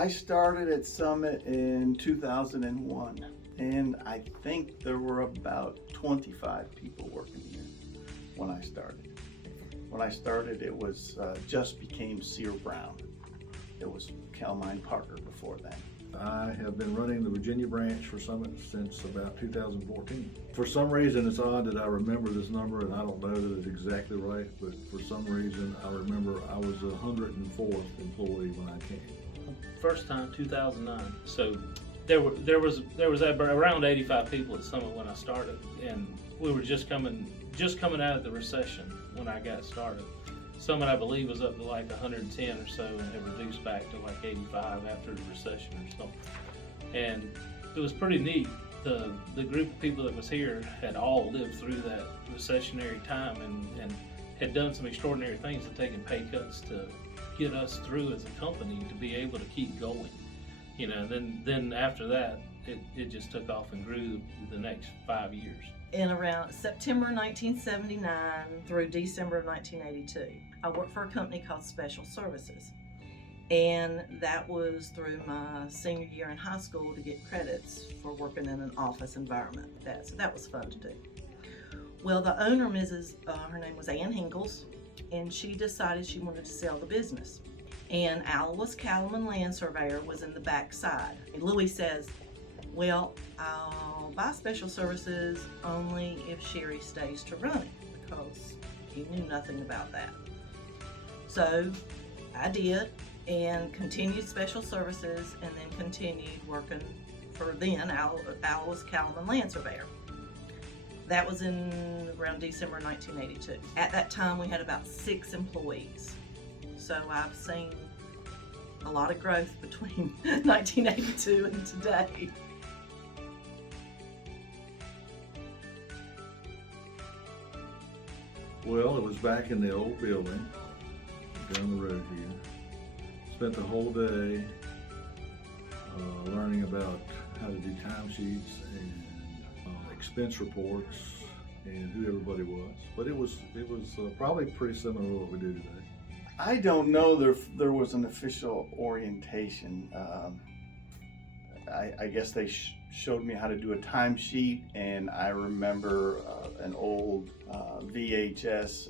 I started at Summit in 2001, and I think there were about 25 people working here when I started. When I started, it was just became Sear Brown. It was Calmine Parker before then. I have been running the Virginia branch for Summit since about 2014. For some reason, it's odd that I remember this number, and I don't know that it's exactly right, but for some reason, I remember I was the 104th employee when I came. First time, 2009. So there was around 85 people at Summit when I started, and we were just coming out of the recession when I got started. Summit, I believe, was up to like 110 or so, and it reduced back to like 85 after the recession or so. And it was pretty neat. The group of people that was here had all lived through that recessionary time and had done some extraordinary things and taken pay cuts to get us through as a company to be able to keep going. You know, then after that, it just took off and grew the next 5 years. In around September 1979 through December of 1982, I worked for a company called Special Services. And that was through my senior year in high school to get credits for working in an office environment. So that was fun to do. Well, the owner, her name was Ann Hingles, and she decided she wanted to sell the business. And Alice Callman Land Surveyor was in the back side. And Louis says, well, I'll buy Special Services only if Sherry stays to run it, because he knew nothing about that. So I did, and continued Special Services, and then continued working for then Alice Callman Land Surveyor. That was in around December 1982. At that time, we had about 6 employees. So I've seen a lot of growth between 1982 and today. Well, it was back in the old building down the road here. Spent the whole day learning about how to do timesheets and expense reports and who everybody was. But it was probably pretty similar to what we do today. I don't know there was an official orientation. I guess they showed me how to do a timesheet, and I remember an old VHS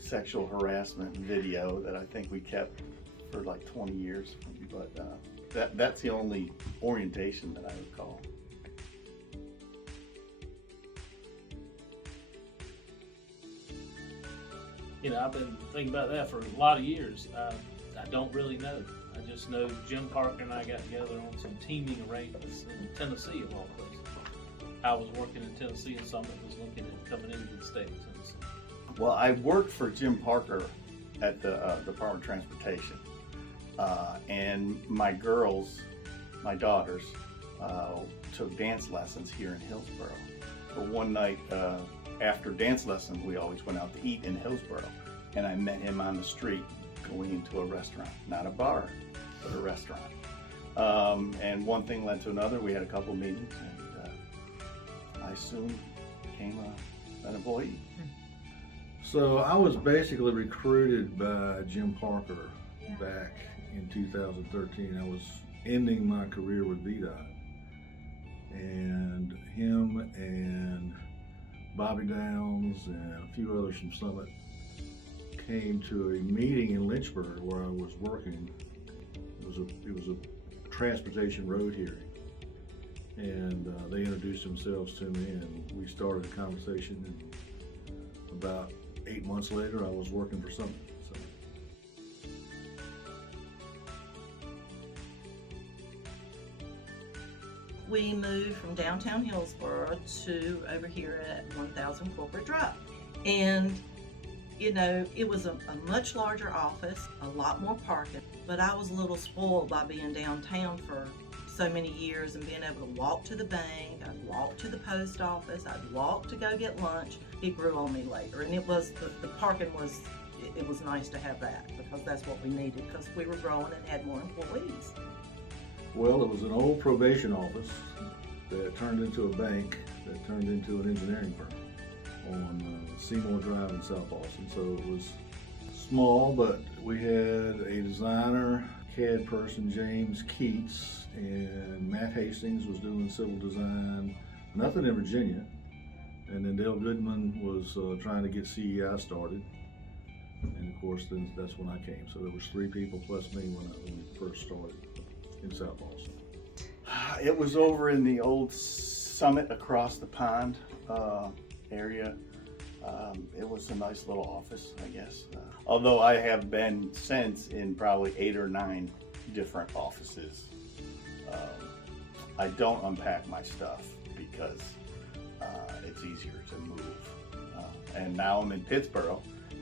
sexual harassment video that I think we kept for like 20 years. But that's the only orientation that I recall. You know, I've been thinking about that for a lot of years. I don't really know. I just know Jim Parker and I got together on some teaming arrangements in Tennessee, of all places. I was working in Tennessee, and Summit was looking at coming into the state of Tennessee. Well, I worked for Jim Parker at the Department of Transportation, and my daughters, took dance lessons here in Hillsboro. For one night after dance lessons, we always went out to eat in Hillsboro, and I met him on the street going into a restaurant, not a bar, but a restaurant. And one thing led to another. We had a couple meetings, and I soon became an employee. So I was basically recruited by Jim Parker back in 2013. I was ending my career with VDOT, and him and Bobby Downs and a few others from Summit came to a meeting in Lynchburg where I was working. It was a transportation road hearing, and they introduced themselves to me, and we started a conversation. And about 8 months later, I was working for Summit. So. We moved from downtown Hillsboro to over here at 1000 Corporate Drive. And, you know, it was a much larger office, a lot more parking, but I was a little spoiled by being downtown for so many years and being able to walk to the bank. I'd walk to the post office, I'd walk to go get lunch. It grew on me later, and it was, the parking was, it was nice to have that, because that's what we needed, because we were growing and had more employees. Well, it was an old probation office that turned into a bank, that turned into an engineering firm on Seymour Drive in South Boston. So it was small, but we had a designer, CAD person, James Keats, and Matt Hastings was doing civil design, nothing in Virginia. And then Dale Goodman was trying to get CEI started. And of course, then that's when I came. So there was 3 people plus me when we first started in South Boston. It was over in the old Summit across the pond area. It was a nice little office, I guess. Although I have been since in probably 8 or 9 different offices. I don't unpack my stuff because it's easier to move. And now I'm in Pittsburgh,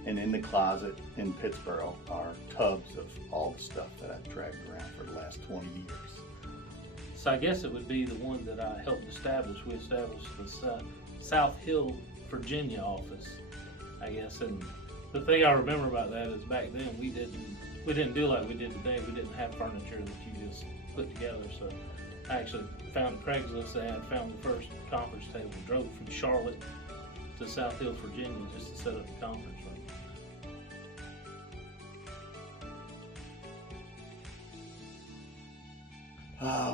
and in the closet in Pittsburgh are tubs of all the stuff that I've dragged around for the last 20 years. So I guess it would be the one that I helped establish. We established the South Hill, Virginia office, I guess. And the thing I remember about that is back then we didn't do like we did today. We didn't have furniture that you just put together. So I actually found Craigslist and found the first conference table. Drove from Charlotte to South Hill, Virginia, just to set up the conference room.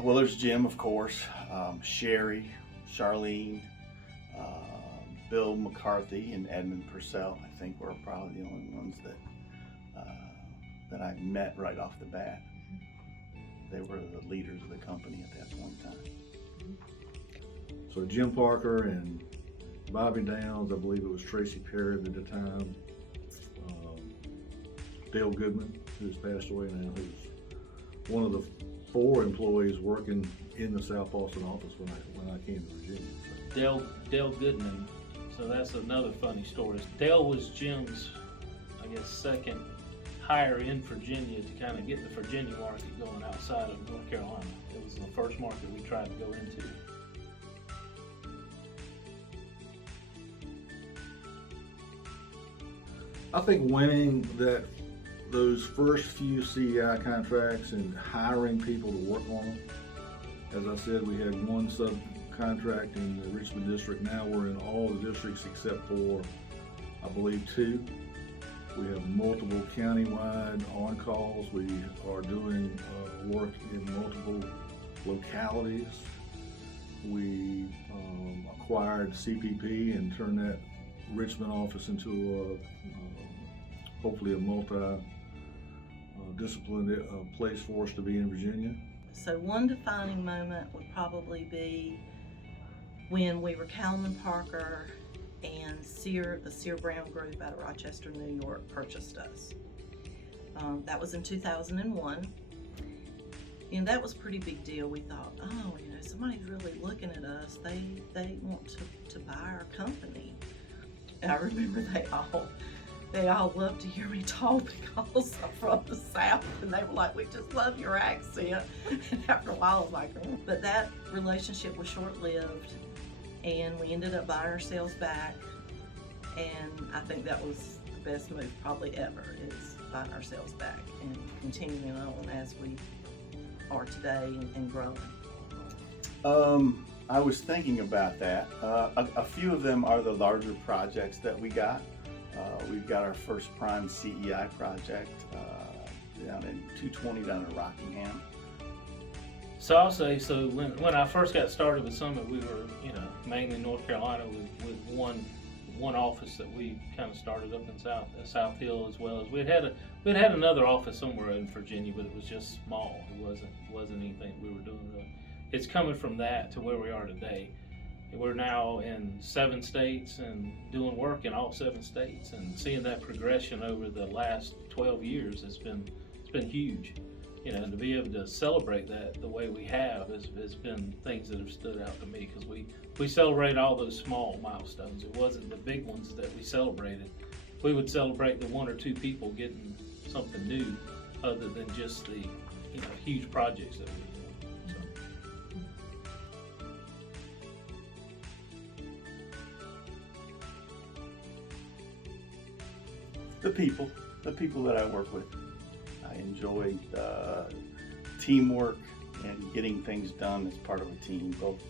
Well, there's Jim, of course, Sherry, Charlene, Bill McCarthy, and Edmund Purcell. I think were probably the only ones that I met right off the bat. They were the leaders of the company at that point in time. So Jim Parker and Bobby Downs, I believe it was Tracy Perry at the time, Dale Goodman, who's passed away now, who's one of the 4 employees working in the South Boston office when I came to Virginia. So. Dale Goodman. So that's another funny story. Dale was Jim's, I guess, second hire in Virginia to kind of get the Virginia market going outside of North Carolina. It was the first market we tried to go into. I think winning those first few CEI contracts and hiring people to work on them. As I said, we had 1 subcontract in the Richmond district. Now we're in all the districts except for, I believe, 2. We have multiple countywide on-calls. We are doing work in multiple localities. We acquired CPP and turned that Richmond office into hopefully a multi-disciplined place for us to be in Virginia. So one defining moment would probably be when we were Calman Parker and the Sear Brown Group out of Rochester, New York purchased us. That was in 2001. And that was a pretty big deal. We thought, oh, somebody's really looking at us. They want to buy our company. And I remember they all loved to hear me talk because I'm from the South, and they were like, we just love your accent. And after a while, I was like, oh. But that relationship was short-lived, and we ended up buying ourselves back, and I think that was the best move probably ever, is buying ourselves back and continuing on as we are today and growing. I was thinking about that. A few of them are the larger projects that we got. We've got our first prime CEI project down in 220 down in Rockingham. So I'll say, so when I first got started with Summit, we were, mainly North Carolina with one office that we kind of started up in South Hill, as well as we'd had another office somewhere in Virginia, but it was just small. It wasn't anything we were doing really. It's coming from that to where we are today. We're now in 7 states and doing work in all 7 states, and seeing that progression over the last 12 years it's been huge. And to be able to celebrate that the way we have has been things that have stood out to me, because we celebrate all those small milestones. It wasn't the big ones that we celebrated. We would celebrate the 1 or 2 people getting something new, other than just the huge projects that we do. The people that I work with. I enjoy teamwork and getting things done as part of a team, both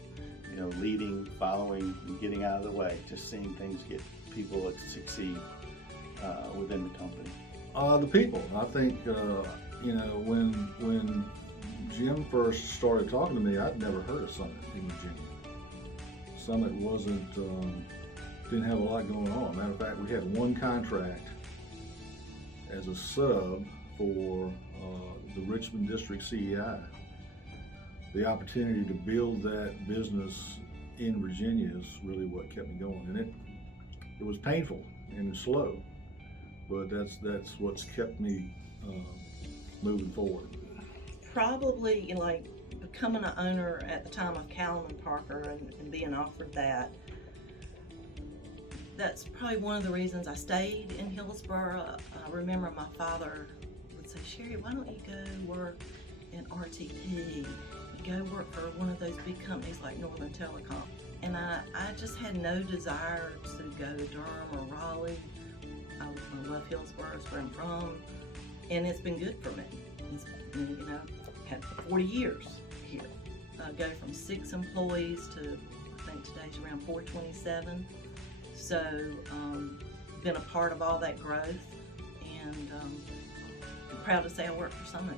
leading, following, and getting out of the way. Just seeing things get people to succeed within the company. The people. I think you know, when Jim first started talking to me, I'd never heard of Summit in Virginia. Summit wasn't, didn't have a lot going on. Matter of fact, we had one contract as a sub for the Richmond District CEI. The opportunity to build that business in Virginia is really what kept me going, and it was painful and slow, but that's what's kept me moving forward. Probably like becoming an owner at the time of Callan and Parker and being offered that. That's probably one of the reasons I stayed in Hillsborough. I remember my father would say, Sherry, why don't you go work in RTP? Go work for one of those big companies like Northern Telecom. And I just had no desire to go to Durham or Raleigh. I love Hillsborough, it's where I'm from. And it's been good for me. It's, you know, had 40 years here. Go from 6 employees to, I think today's around 427. So, been a part of all that growth, and I'm proud to say I work for Summit.